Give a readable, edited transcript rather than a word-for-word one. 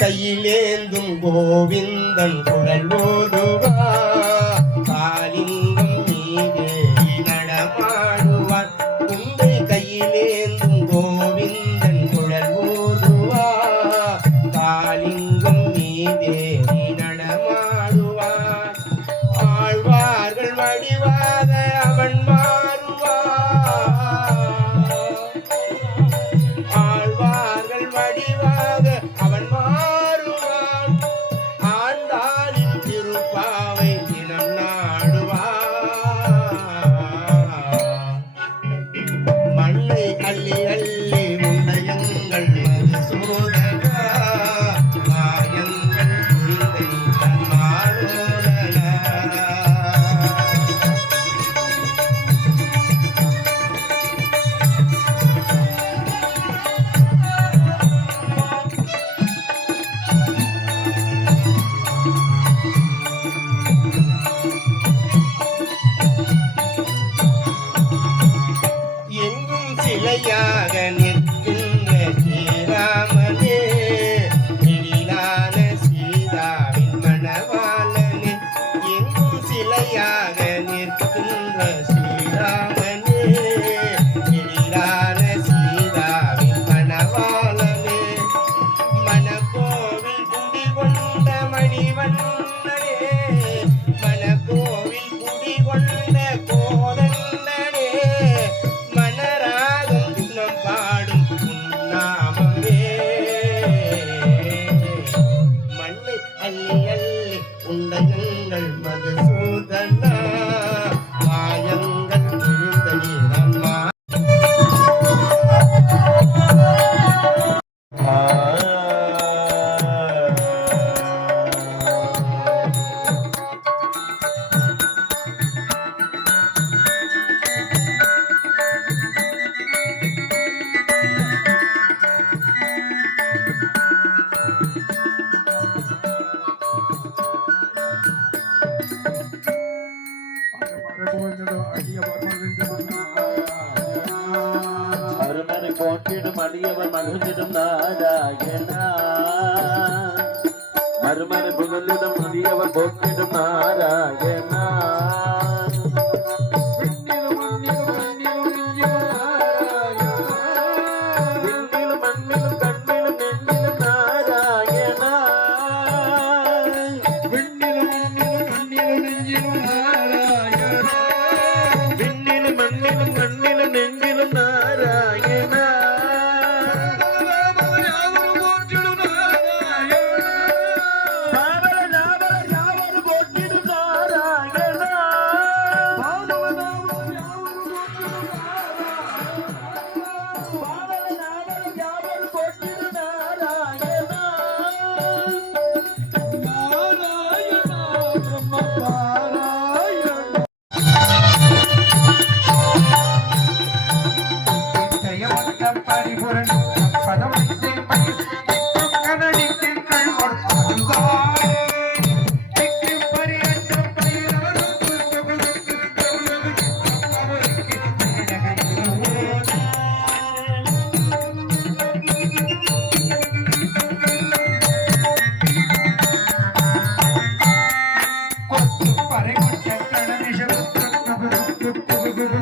கையிலேந்தும் கோவிந்தன் குழல் ஓதுவா காலிங்கம் மீதே நடமாடுவான் குண்டை கையிலேந்தும் கோவிந்தன் குழல் ஓதுவா காலிங்கம் மீதே நடமாடுவான் ஆழ்வார்கள் வடிவாக அவன் ஆழ்வார்கள் வடிவாக அவன் மாறுவான் ஆண்டாளின் திருப்பாவை தினம் நாடுவான் மண்ணை அள்ளி அள்ளி உண்டயங்கள் மதுசூதனா மாயங்கள் புரிந்தை தன்மானோதனா சிலையாக நிற்கின்ற ஸ்ரீராமனே எழிலான சீதாவின் மணவாளனே எங்கும் சிலையாக நிற்கின்ற ஸ்ரீராமனே எழிலான சீதாவின் மணவாளனே மணக்கோவில் குடிகொண்ட மணிவண்ணனே மணக்கோவில் குடிகொண்ட கோதண்டனே உண்டயங்கள் மதுசூதனா மாயங்கள் புரிந்த நீரம்மா அருமனை போற்றிடும் அடியவர் மகிழ்ந்திடும் நாராயணா அருமனை புகழிடும் அடியவர் போற்றிடும் Narayana to to to to